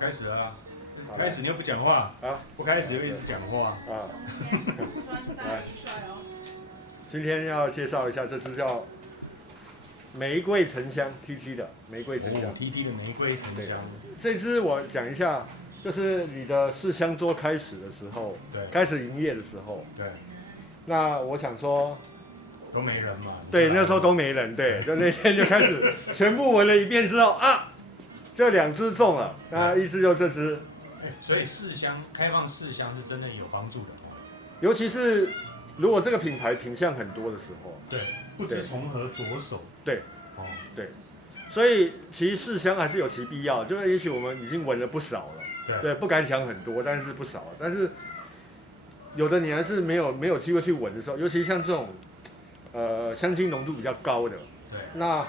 开始了啊！开始你又不讲话啊？不开始又一直讲话啊！来，今天要介绍一下这支叫玫瑰沉香 TT 的玫瑰沉香。TT 的玫瑰沉香。这支我讲一下，就是你的试香桌开始的时候，对，开始营业的时候，对。那我想说，都没人嘛。对，那时候都没人，对，就那天就开始全部闻了一遍之后啊，这2支中了，那一支就这支。所以试香开放试香是真的有帮助的，尤其是如果这个品牌品相很多的时候，对，不知从何着手，对，哦，对，所以其实试香还是有其必要，就是也许我们已经闻了不少了，对，不敢讲很多，但是不少，但是有的你还是没有机会去闻的时候，尤其像这种香精浓度比较高的，对，那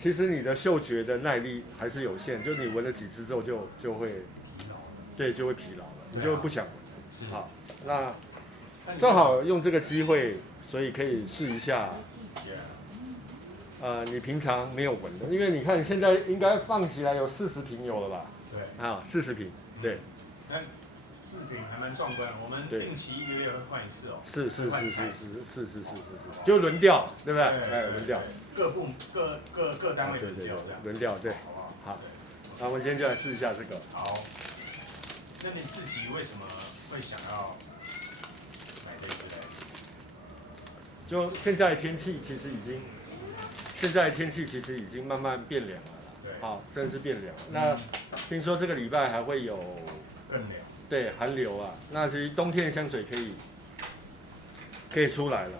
其实你的嗅觉的耐力还是有限，就是你闻了几支之后就会。对，就会疲劳了，你就不想闻了。好，那正好用这个机会，所以可以试一下。你平常没有闻的，因为你看现在应该放起来有40瓶有了吧？对，啊，40瓶，对。但40瓶还蛮壮观，我们定期1个月会换一次哦。是，就轮调，对不对？哎，轮调。各单位轮调这样。轮调，对。好，那我们今天就来试一下这个。好。那你自己为什么会想要买这支呢？就现在天气其实已经慢慢变凉了。对，好，真的是变凉。那听说这个礼拜还会有更凉。对，寒流啊。那其实冬天的香水可以出来了。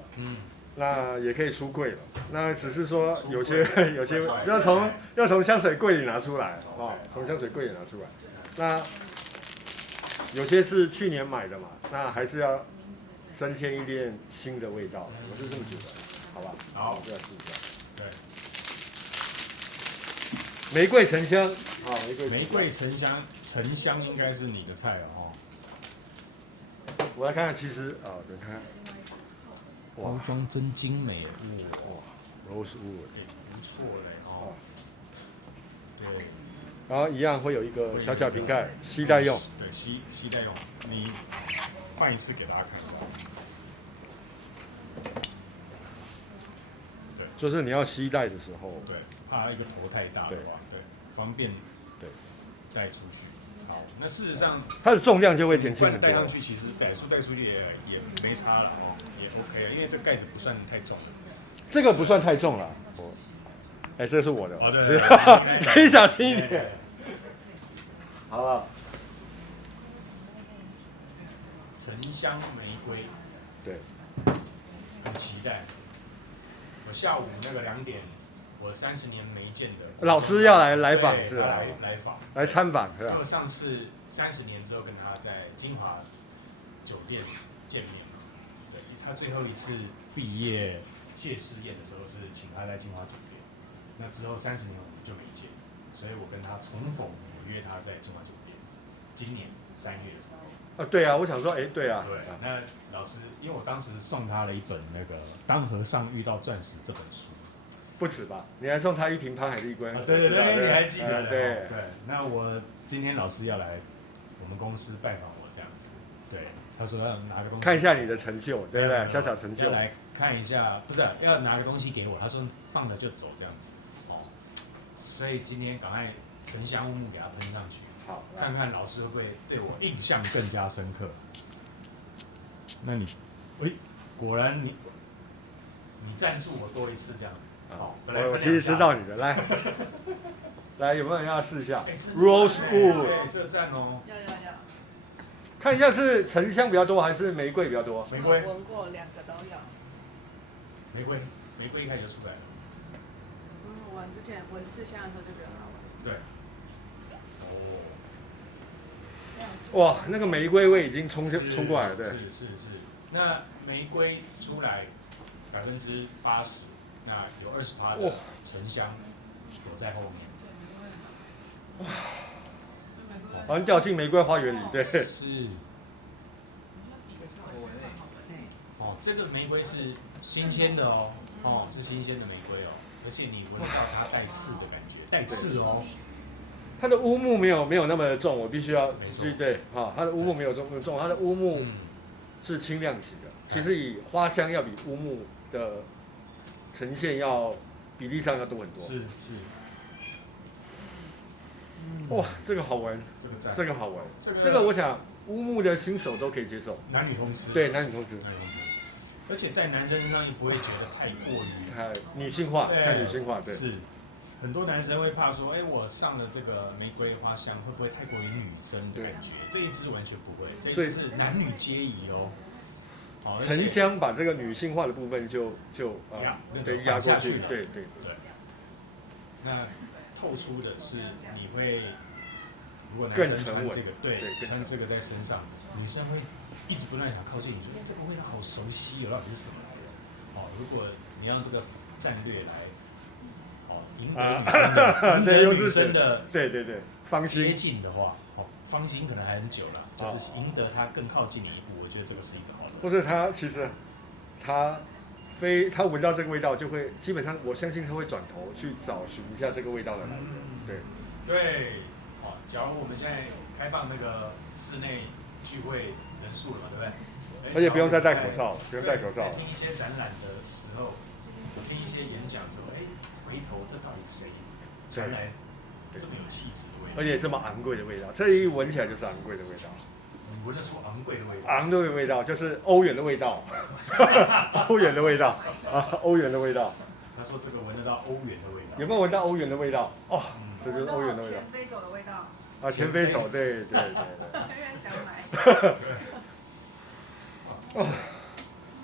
那也可以出柜了。那只是说有些要从香水柜里拿出来哦，从香水柜里拿出来。那有些是去年买的嘛，那还是要增添一点新的味道，我是这么觉得，好吧？好，就来试一下。对，玫瑰沉香，好，玫瑰沉香应该是你的菜了哦。我来看看，其实啊，你看，包装真精美，哇，Rosewood，不错嘞哦。对。然后一样会有一个小小瓶盖，携带用。对，携带用，你换一次给大家看吧。对，就是你要携带的时候，对，怕一个头太大的话，对，方便对带出去。好，那事实上它的重量就会减轻很多。带上去其实带出去也没差了哦，也 OK 了，因为这盖子不算太重。这个不算太重了。哎，这是我的，对，自己小心一点。好了。沉香玫瑰，对，很期待。我下午那个2点，我30年没见的老师要来访是吧？来参访是吧？因为上次30年之后跟他在金华酒店见面，对，他最后一次毕业谢师宴的时候是请他在金华酒店，那之后30年我们就没见，所以我跟他重逢，我约他在金华酒店，今年3月的时候。对啊，我想说，对啊。对，那老师，因为我当时送他了一本那个《当和尚遇到钻石》这本书，不止吧？你还送他一瓶潘海利根。对，你还记得？对。那我今天老师要来我们公司拜访我，这样子，对，他说要拿个东西看一下你的成就，对不对？小小成就。要来看一下，不是要拿个东西给我，他说放着就走这样子，哦，所以今天赶快沉香乌木给他喷上去。好，看看老师会不会对我印象更加深刻。那你，果然你赞助我多一次这样。好，我其实知道你的，来，来，有没有人要试一下 ？Rosewood， 这赞哦。要。看一下是沉香比较多还是玫瑰比较多？玫瑰。闻过2个都有。玫瑰一开始就出来了。我之前闻试香的时候就觉得好闻。对。哇，那个玫瑰味已经冲过来了，对。是。那玫瑰出来80%，那有20%的沉香躲在后面。哇，好像掉进玫瑰花园里，对。是。哦，这个玫瑰是新鲜的哦，是新鲜的玫瑰哦，而且你闻到它带刺的感觉，带刺哦。它的乌木没有那么的重，我必须要对，它的乌木没有这么重，它的乌木是轻量级的。其实以花香要比乌木的呈现要比例上要多很多。是。哇，这个好闻，这个好闻，这个我想乌木的新手都可以接受，男女通吃。对，男女通吃。而且在男生身上也不会觉得太过于女性化，太女性化，对。是，很多男生会怕说，我上了这个玫瑰花香会不会太过于女生的感觉？这一支完全不会，这一支是男女皆宜哦。沉香把这个女性化的部分就对压过去，对。那透出的是你会，如果男生穿这个，对，穿这个在身上，女生会一直不断想靠近你，说这个味道好熟悉，到底是什么？如果你用这个战略来，赢得女生的，对，芳心接近的话，芳心可能还很久了，就是赢得她更靠近你一步，我觉得这个是一个好的。或者他其实他闻到这个味道，就会基本上我相信他会转头去找寻一下这个味道的来源。对，假如我们现在开放那个室内聚会人数了嘛，对不对？而且不用再戴口罩，不用戴口罩。在听一些展览的时候，听一些演讲的时候，回头这到底谁传来这么有气质的味道？而且这么昂贵的味道，这一闻起来就是昂贵的味道。你闻得出昂贵的味道？昂贵的味道就是欧元的味道，欧元的味道欧元的味道。他说这个闻得到欧元的味道。有没有闻到欧元的味道？这就是欧元的味道。钱飞走的味道。钱飞走，对。想买。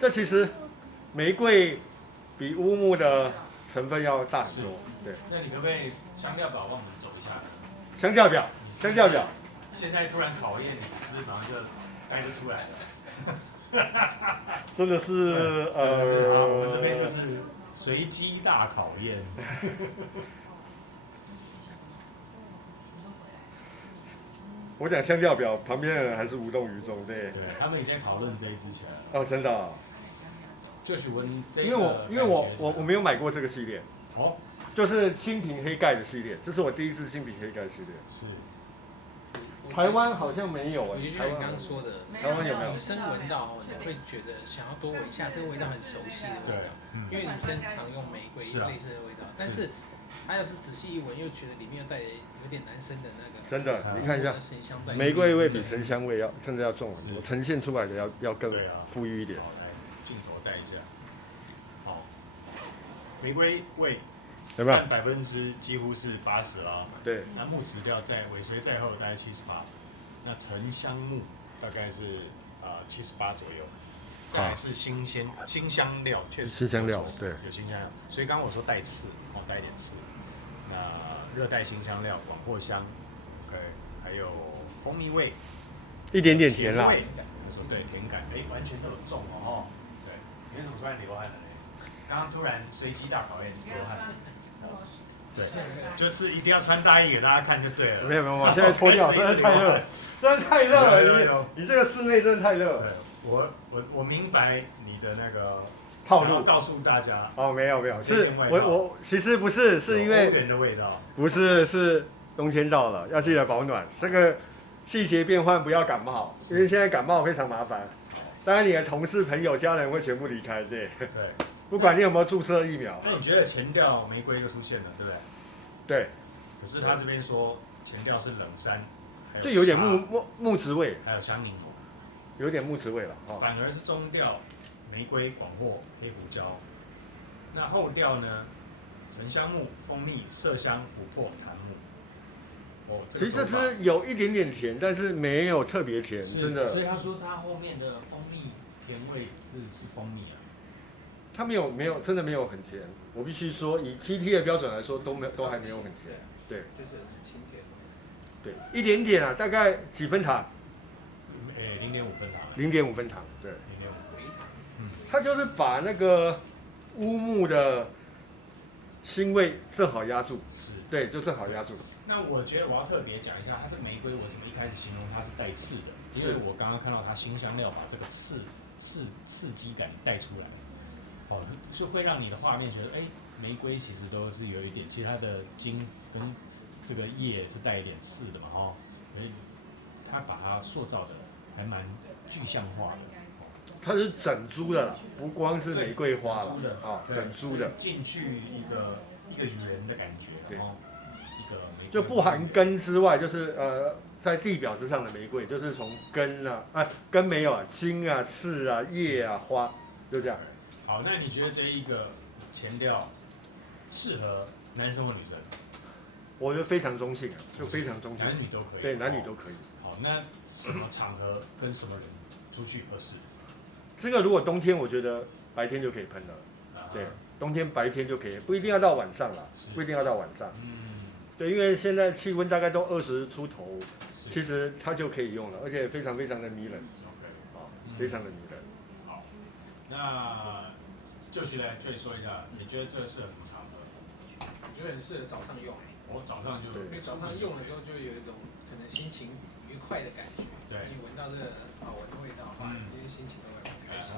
这其实玫瑰比乌木的成分要大很多，对。那你可不可以香料表帮我们走一下？香调表。现在突然考验你，是不是马上就带得出来了？真的是我们这边就是随机大考验。我讲香调表，旁边的人还是无动于衷，对。他们已经讨论这一支起来了。真的。就是因为我没有买过这个系列。就是新瓶黑盖的系列，这是我第一次新瓶黑盖系列。是。台湾好像没有我觉得就像你刚刚说的，台湾有没有？女生闻到你会觉得想要多闻一下，这个味道很熟悉的味道。因为女生常用玫瑰类似的味道，但是她要是仔细一闻，又觉得里面又带有点男生的那个。真的，你看一下，玫瑰味比沉香味真的要重很多，呈现出来的要更富裕一点。来，镜头带一下。好，玫瑰味。占几乎是80%啦。对。那木质调在尾随在后大概78%，那沉香木大概是78%左右。再来是新香料，确实新香料对有新香料，所以刚刚我说带刺，带一点刺。那热带新香料，广藿香 ，OK， 还有蜂蜜味，一点点甜啦。对，甜感，完全都有中哦。对，你为什么突然流汗了呢？刚刚突然随机大考验流汗。对，就是一定要穿大衣给大家看就对了。没有，我现在脱掉，真的太热了，你这个室内真的太热了。我明白你的那个套路，告诉大家。没有，是我其实不是，是因为欧元的味道。不是，是冬天到了，要记得保暖。这个季节变换不要感冒，因为现在感冒非常麻烦。当然，你的同事、朋友、家人会全部离开，对。不管你有没有注射疫苗。那你觉得前调玫瑰就出现了，对不对？对。可是他这边说前调是冷杉，就有点木质味，还有香柠檬，有点木质味了。反而是中调玫瑰、广藿、黑胡椒。那后调呢？沉香木、蜂蜜、麝香、琥珀、檀木。其实这支有一点点甜，但是没有特别甜，真的。所以他说他后面的蜂蜜甜味是蜂蜜啊。它没有，真的没有很甜。我必须说，以 TT 的标准来说，都还没有很甜。对。就是很清甜。对，一点点啊，大概几分糖？0.5分糖。0.5分糖，对。0.5。它就是把那个乌木的腥味正好压住。是。对，就正好压住。那我觉得我要特别讲一下，它这个玫瑰为什么一开始形容它是带刺的？因为我刚刚看到它新香料把这个刺激感带出来。就会让你的画面觉得，玫瑰其实都是有一点，其他的茎跟这个叶是带一点刺的嘛，哦，所以他把它塑造的还蛮具象化的。它是整株的啦，不光是玫瑰花了，整株的，进去一个圆的感觉，然后一个就不含根之外，就是在地表之上的玫瑰，就是从根根没有啊，茎啊、刺啊、叶啊、花，就这样。好，那你觉得这一个前调适合男生或女生？我觉得非常中性啊，就非常中性，男女都可以。对，男女都可以。好，那什么场合跟什么人出去合适？这个如果冬天，我觉得白天就可以喷了。对，冬天白天就可以，不一定要到晚上啦，不一定要到晚上。对，因为现在气温大概都20出头，其实它就可以用了，而且非常非常的迷人。非常的迷人。好，那就徐来说一下，你觉得这个适合什么场合？我觉得很适合早上用。我早上就，因为早上用的时候就有一种可能心情愉快的感觉。对，你闻到这个好闻的味道，今天心情都会很开心，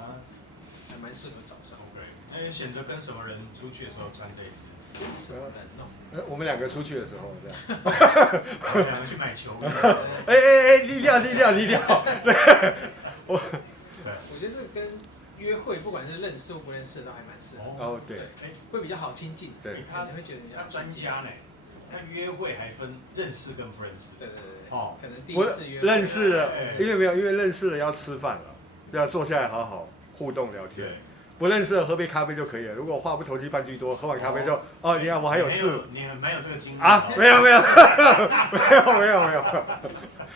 还蛮适合早上。对，那你选择跟什么人出去的时候穿这一支？什么人哦？我们两个出去的时候这样。我们两个去买球。低调。对，我觉得这个跟约会，不管是认识或不认识，都还蛮适合。哦，对，会比较好亲近。对，他会觉得比较专家呢。他约会还分认识跟不认识。对。哦，可能第一次约会。认识了，因为认识了要吃饭了，要坐下来好好互动聊天。不认识的喝杯咖啡就可以了。如果话不投机半句多，喝完咖啡就你看我还有事。你蛮有这个经历啊？没有，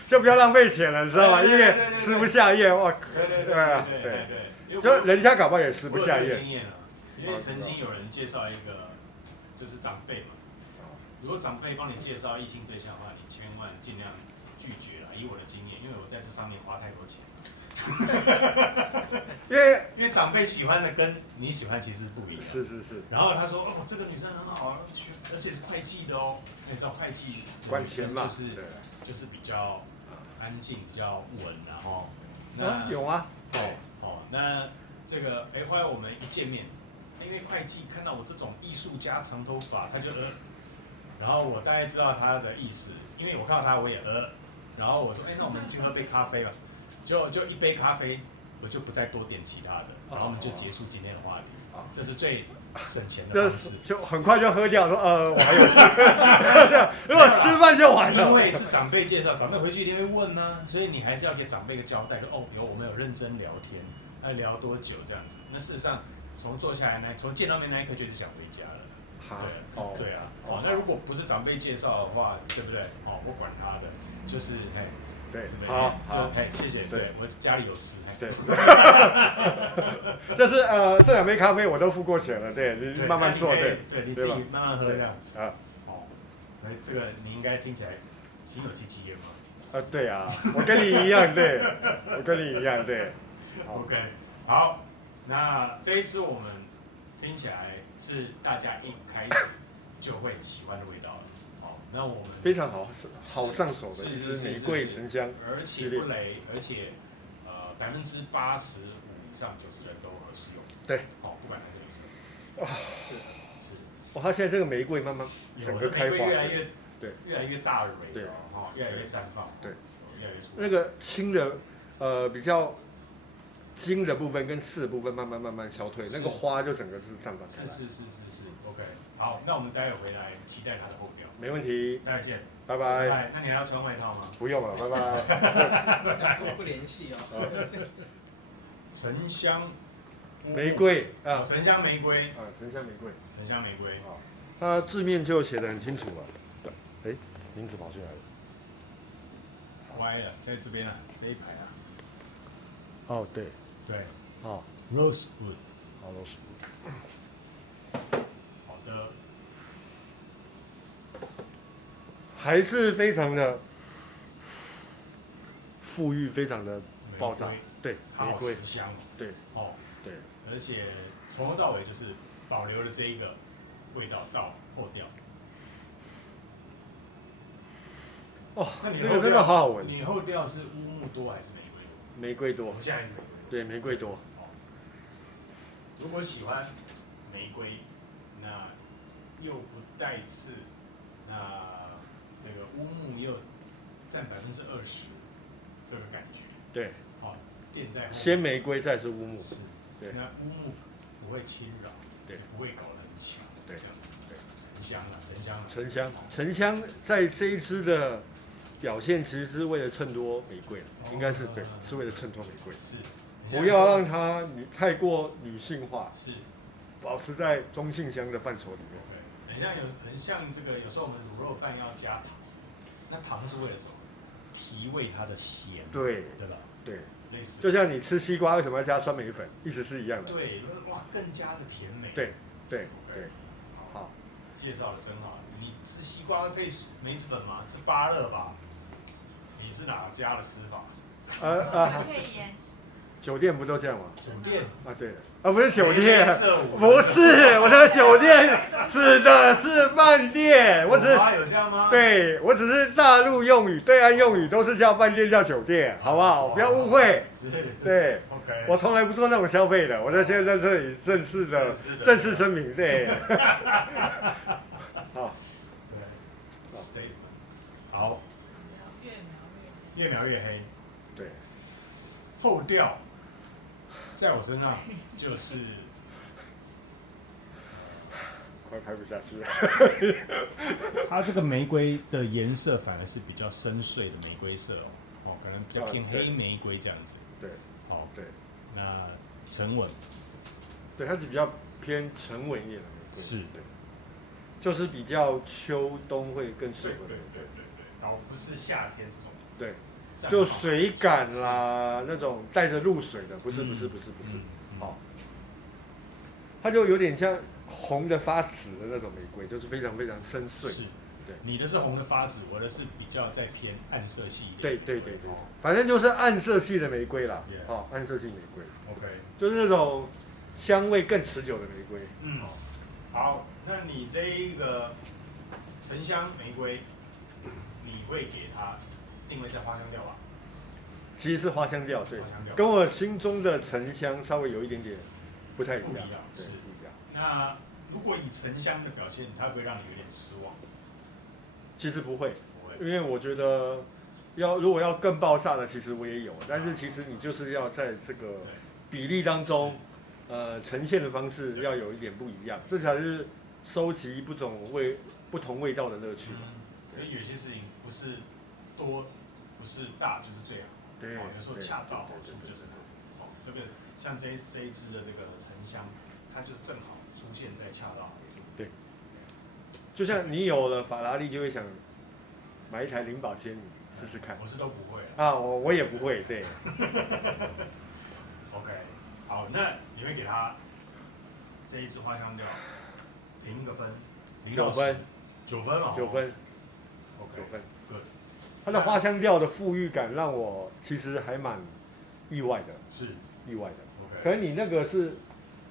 就不要浪费钱了，你知道吗？因为吃不下咽，哇，对，就人家搞不好也吃不下咽。因为曾经有人介绍一个，就是长辈嘛。如果长辈帮你介绍异性对象的话，你千万尽量拒绝了。以我的经验，因为我在这上面花太多钱。因为长辈喜欢的跟你喜欢其实不一样。是。然后他说这个女生很好，而且是会计的哦。你知道会计管钱嘛？就是比较安静，比较稳，然后有啊。那这个后来我们一见面，因为会计看到我这种艺术家长头发，他就然后我大概知道他的意思，因为我看到他我也然后我说那我们去喝杯咖啡吧。就一杯咖啡，我就不再多点其他的，然后我们就结束今天的话题。这是最省钱的方式。就很快就喝掉，说我还有事。如果吃饭就完了。因为是长辈介绍，长辈回去一定会问呢，所以你还是要给长辈一个交代，我们有认真聊天，聊多久这样子。那事实上，从坐下来从见到面那一刻就是想回家了。对啊。那如果不是长辈介绍的话，对不对？我管他的，就是对，好，谢谢。对，我家里有事。对，就是这2杯咖啡我都付过钱了，对，你慢慢做，对，你自己慢慢喝这样。这个你应该听起来心有戚戚焉嘛。对啊，我跟你一样，对，对。OK， 好，那这一支我们听起来是大家一开始就会喜欢的味道了。那我们非常好上手的一支玫瑰沉香，而且不雷，而且85%以上90%人都合适用。对，不管男生女生。是。它现在这个玫瑰慢慢整个开花，越来越大的蕊，越来越绽放，对，越来越出。那个青的比较茎的部分跟刺的部分慢慢消退，那个花就整个是绽放开来。是。OK， 好，那我们待会回来期待它的后标。没问题，待会见，拜拜。那你还要穿外套吗？不用了，拜拜。不联系哦。沉香玫瑰啊，沉香玫瑰啊，沉香玫瑰。它字面就写得很清楚了。名字跑进来了。歪了，在这边啊，这一排啊。对。Rosewood。好的。还是非常的富裕，非常的爆炸。对，玫瑰香。对。对。而且从头到尾就是保留了这一个味道到后调。那这个真的好好闻。你后调是乌木多还是玫瑰多？玫瑰多。我现在还是玫瑰多。对，玫瑰多。如果喜欢玫瑰，那又不带刺，那这个乌木又占20%这个感觉。对，好，垫在先玫瑰再是乌木。是，对，那乌木不会侵扰，对，不会搞得很强，对，这样子，对，沉香啊，沉香啊，沉香，沉香在这一支的表现其实是为了衬托玫瑰，应该是对，是为了衬托玫瑰，是，不要让它太过女性化，是，保持在中性香的范畴里面。很像这个，有时候我们卤肉饭要加糖，那糖是为了什么？提味它的咸，对，对吧？对，类似，就像你吃西瓜为什么要加酸梅粉，意思是一样的。对，哇，更加的甜美。对，对，对，好，介绍的真好。你吃西瓜会配梅子粉吗？是芭乐吧？你是哪家的吃法？配盐。酒店不都这样吗？酒店啊，对了，啊不是酒店，不是我的酒店指的是饭店，我只是有这样吗？对，我只是大陆用语、对岸用语都是叫饭店叫酒店，好不好？不要误会。对，我从来不做那种消费的，我在现在在这里正式声明，对。好，对，好，越描越黑，对，后调。在我身上就是快拍不下去了。它这个玫瑰的颜色反而是比较深邃的玫瑰色哦，可能比较偏黑玫瑰这样子。对，好，对，那沉稳，对，它是比较偏沉稳一点的玫瑰。是，对，就是比较秋冬会更适合。对，然后不是夏天这种。对。就水感啦，那种带着露水的，不是，好，它就有点像红的发紫的那种玫瑰，就是非常非常深邃。是，对，你的是红的发紫，我的是比较在偏暗色系一点。对，反正就是暗色系的玫瑰啦，好，暗色系玫瑰。OK， 就是那种香味更持久的玫瑰。好，那你这一个沉香玫瑰，你会给它定位在花香调吧？其实是花香调，对，跟我心中的沉香稍微有一点点不太一样。不一样，是不一样。那如果以沉香的表现，它会不会让你有点失望？其实不会，因为我觉得如果要更爆炸的，其实我也有，但是其实你就是要在这个比例当中，呈现的方式要有一点不一样，这才是收集不同味道的乐趣。所以有些事情不是多，不是大就是最好。对，有时候恰到好处就是好。这个像这一支的这个沉香，它就是正好出现在恰到好处。对，就像你有了法拉利，就会想买一台灵宝坚尼试试看。我是都不会啊，我也不会，对。OK， 好，那你会给他这一支花香调评个分？9分，9分哦。9分。OK， 9分。Good。它的花香调的馥郁感让我其实还蛮意外的，是意外的。OK。可能你那个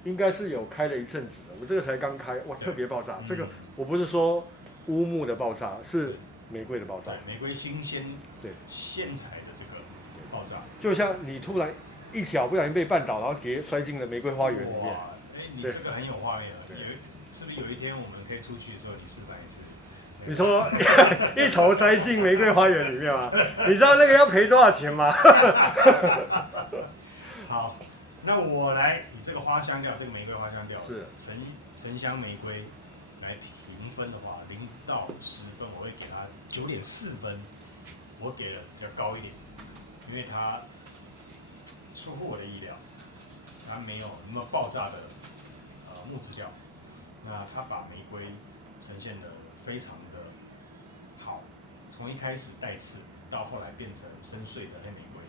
应该是有开了一阵子的，我这个才刚开，哇，特别爆炸。这个我不是说乌木的爆炸，是玫瑰的爆炸。玫瑰新鲜，对，现采的这个爆炸，就像你突然一脚不小心被绊倒，然后摔进了玫瑰花园里面。哇，你这个很有画面了。是不是有一天我们可以出去的时候，你示范一次？你说一头栽进玫瑰花园里面吗？你知道那个要赔多少钱吗？好，那我来以这个花香调，这个玫瑰花香调是沉香玫瑰来评分的话，0到10分，我会给它9.4分，我给的比较高一点，因为它出乎我的意料，它没有那么爆炸的木质调，那它把玫瑰呈现的非常的好，从一开始带刺，到后来变成深邃的黑玫瑰，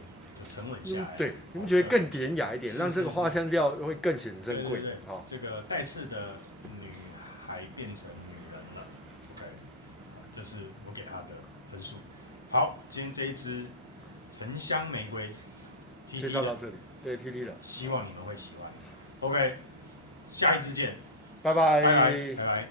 沉稳下来。对，你们觉得更典雅一点，让这个花香调会更显珍贵。好，这个带刺的女孩变成女人了。OK， 这是我给她的分数。好，今天这一支沉香玫瑰，介绍到这里，对 TT 的，希望你们会喜欢。OK， 下一支见，拜拜，拜拜。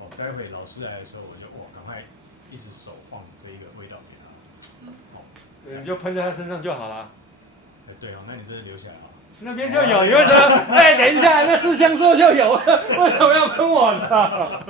哦，待会老师来的时候，我就赶快一直手放这一个味道给他。你就喷在他身上就好了。对哦，那你这留下来啊。那边就有，你为什么？哎，等一下，那4香座就有，为什么要喷我呢？